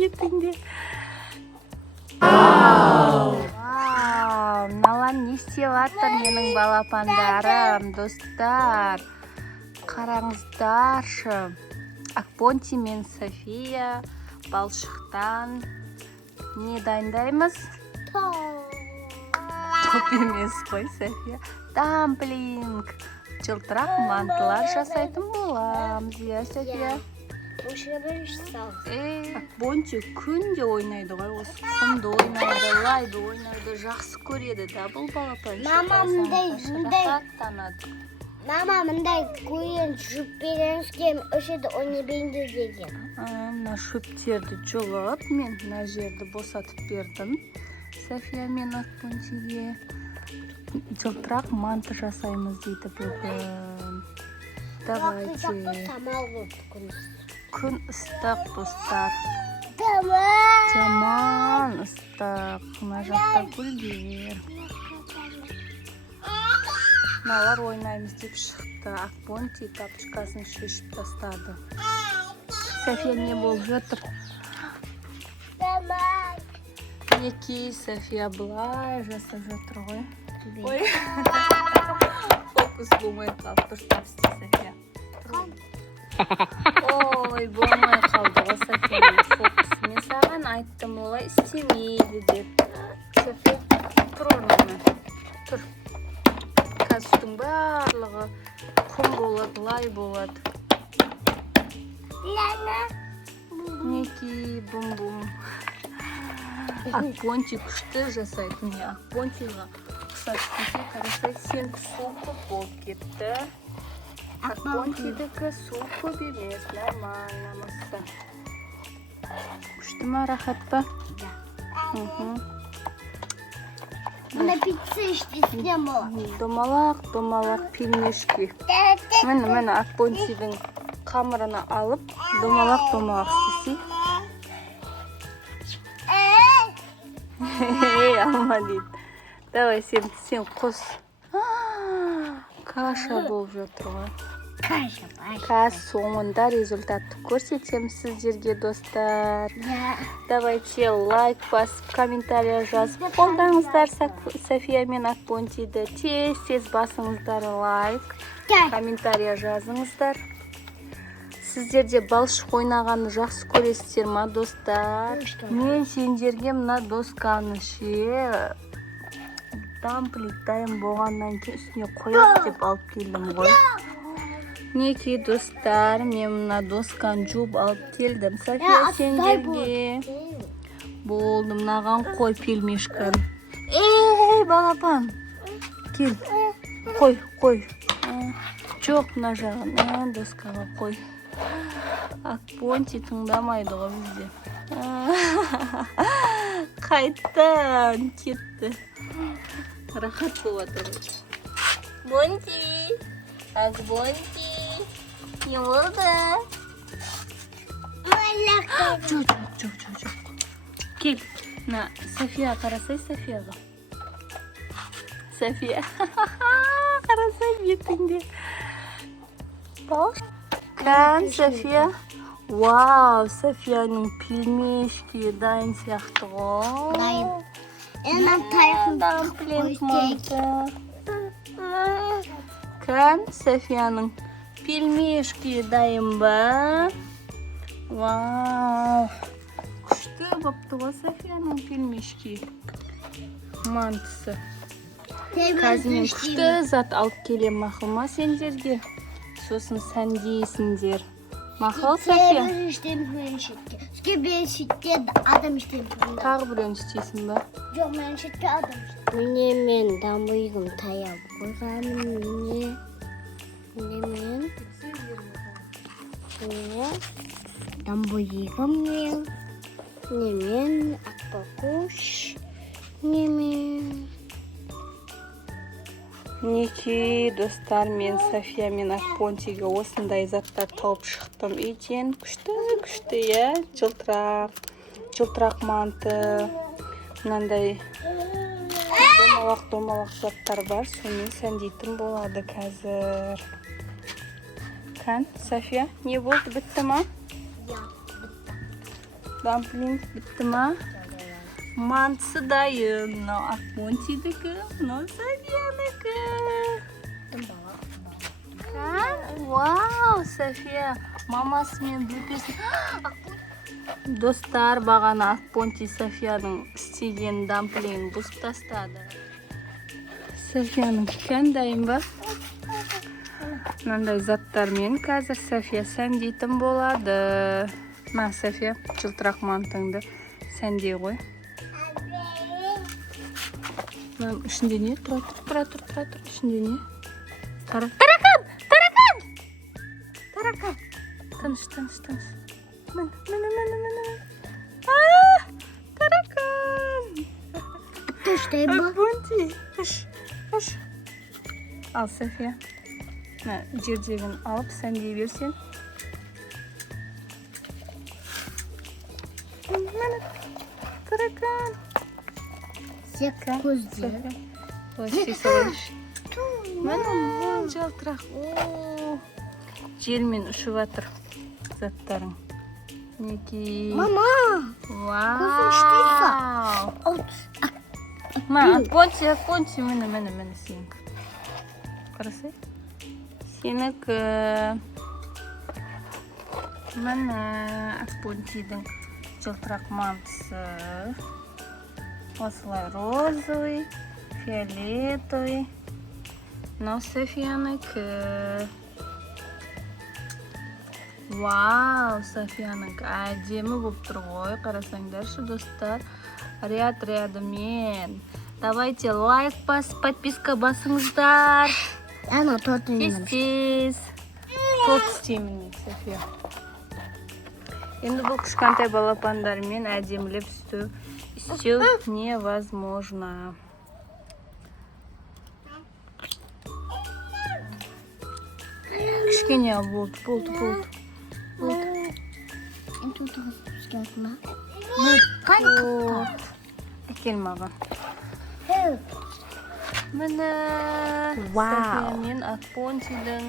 бетіңде. Мыналар не істеп жатыр менің балапандарым, достар. Қараңыздаршы. Акпонти мен София балшықтан не дайындаймыз? Топ емес қой, София. Дамплинг. Жылтырақ мантылар жасайтын боламыз, иә, София? Акпонти күнде ойнайды ғой, осы құмды ойнайды, лайды ойнайды, жақсы көреді да бұл балапан. Мама, мындай көйін жуып беріңізге, өшеді ойнабейді деген. Мына шөптерді жұлып, мен мына жерді босатып бердім. София мен Акпонтиге жылтырақ манты жасаймыз дейді бүгін. Давайте. Күн ыстық, достар. Жаман ыстық. Мына жақта гүлдер. Мыналар ойнаймыз деп шықты. Акпонти тапочкасын шешіп тастады. София не болып жатыр? Неки София былай жасап жатыр ғой. Ой. Фокус болмай қалды, дұрыстап істе, София. Ой, болмай қалды ғой Софияның фокусы. Мен саған айттым, олай істемейді деп. София, тұр орныңа. Тұр. Қазір барлығы құм болады, лай болады. Неки бум-бум. Акпонти күшті жасайды. Не Акпонтиға ұқсап кесе, қарасай, сен су көп болып кетті. Акпонтидікі су көп емес, нормальнамысы. Күшті ма, рахат па? Мына пицца іштесінен бұл. Домалақ пельмешки. Мені Акпонтидің қамырына алып, домалақ істесе. Алма дейді. Давай сен қос. Каша болып жатыр ғой. Қазір соңында результатты көрсетеміз сіздерге, достар. Давайте лайк басып, комментария жазып қолдаңыздар София мен Акпонтиді. Тез басыңыздар лайк, комментария жазыңыздар. Сіздерде балшық ойнағанды жақсы көресіздер ма, достар? Мен сендерге мына досканы ше дамплинг дайын болғаннан кейін үстіне қояды деп алып келдім ғой. Неки, достар, мен мына досканы жуып алып келдім. София, сендерге болды, мынаған қой пельмешканы. Эй, балапан, кел, қой. Жоқ, мына жағын доскаға қой. Акпонти тыңдамайды ғой бізде. Қайттан кетті. Рахат болып жатыр. Акпонти, не болды? Жоқ. Кел, мына София қарасай, Софияға. София, қарасай бетіңде. Кән, София. Вау, Софияның пельмешки дайын сияқты ғой. Дайын. Дамплинг манты. Кән, Софияның пельмешки дайын ба? Вау. Күшті бапты ғой Софияның пельмешки мантысы. Қазір мен күшті зат алып келем, мақұл ма сендерге? Сосын сәндейсіңдер. Мақұл, София? Адам іштен Тағы біреуін істейсің ба? Жоқ, мен шетке адам іштен. Міне мен дамбойғым таяп қойғаным, міне мен дамбойғым мен ақбақұш, мен Неки, достар, мен София мен Акпонтиге осындай заттар тауып шықтым. Үйден күшті, иә? Жылтырақ манты, мынандай домалақ заттар бар. Сонымен сәндейтін болады қазір. Кән, София, не болды, бітті ма? Я, бітті. Dumpling bitti mi? Mantısı dayın. No Akbontideki. No Safiyaniki. Kan? Wow, Safiya. Mamasымен бүлкесін. Достар, бағана Акбонти Софияның істеген дамплингін бұзып тастады. Софияның кән дайын ба? Мынандай заттармен қазір София сәндейтін болады. На, София, жылтырақ мантыңды сәндей ғой. Ішінде не? Тұра тұр. Ішінде не? Таракан! Тыныш. Мін. Таракан! Тыштай ба? Акбонти, үш. Ал, София. Жердегін алып сәндей берсен. Таракан. Сек көздері. Ой, салайш. Мәнім, жалтырақ. Желмен ұшып атыр заттарың. Неки. Мама! Көзің Вау! Акбонти, мені сенікі. Қарасай. Сенікі. Мені Акбонтидің жылтырақ мантысы. Осылай розовый, фиолетовый. Мынау Софиянікі. Вау, Софиянікі әдемі болып тұр ғой. Қарасаңдаршы, достар. Рядымен. Давайте лайк басып, подписка басыңыздар. Ана тортын Тез. Торт істеймін, София. Енді бұл кішкентай балапандармен әдемілеп істеу невозможно. Кішкене болды. Тут скелтма. Әкел маған. Міне София мен Акбонтидің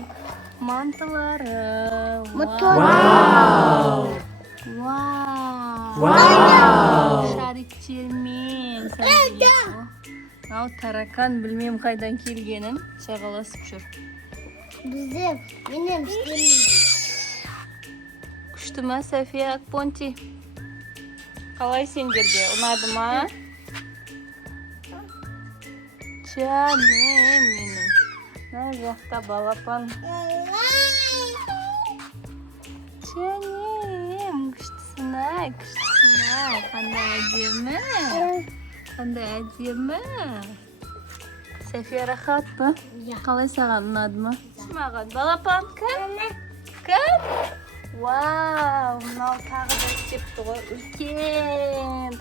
мантылары. Вау! Шариктермен сәндейді. Ау, таракан білмем қайдан келгенін шағаласып жүр. Бізде менен істемейді. Күшті ма, София, Акбонти? Қалай сендерге? Ұнады ма? Жаным менің. Мына жақта балапан. Жаным, күштісін-ай. Қандай әдемі. София, рахат па? Қалай саған ұнады ма? Маған балапан кім? Вау, мынау тағы да істепті ғой. Үлкен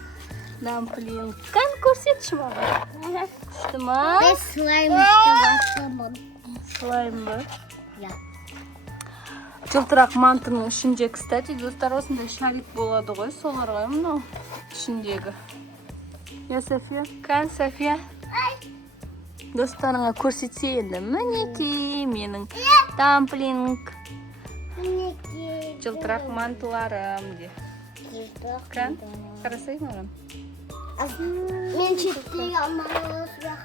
дамплинг. Қан көрсетші маған. Күшті ма? Слайм істеп Слайм ба? Я. Жылтырақ мантының ішінде, кстати, достар, осындай шарик болады ғой, солар ғой мынау ішіндегі. Я, София? Қан, София? Достарыңа көрсетсе енді. Мінеки менің дамплинг. Жылтырақ мантыларым де. Қан, қарасай маған. Мен шеттей алманы сұрақ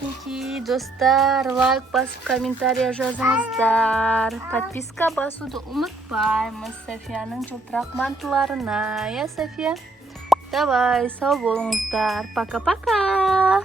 Мінеки, достар, лайк басып, комментария жазыңыздар. Подписка басуды ұмытпаймыз Софияның жылтырақ мантыларына. Я, София? Давай, сау болыңыздар. Пока-пока.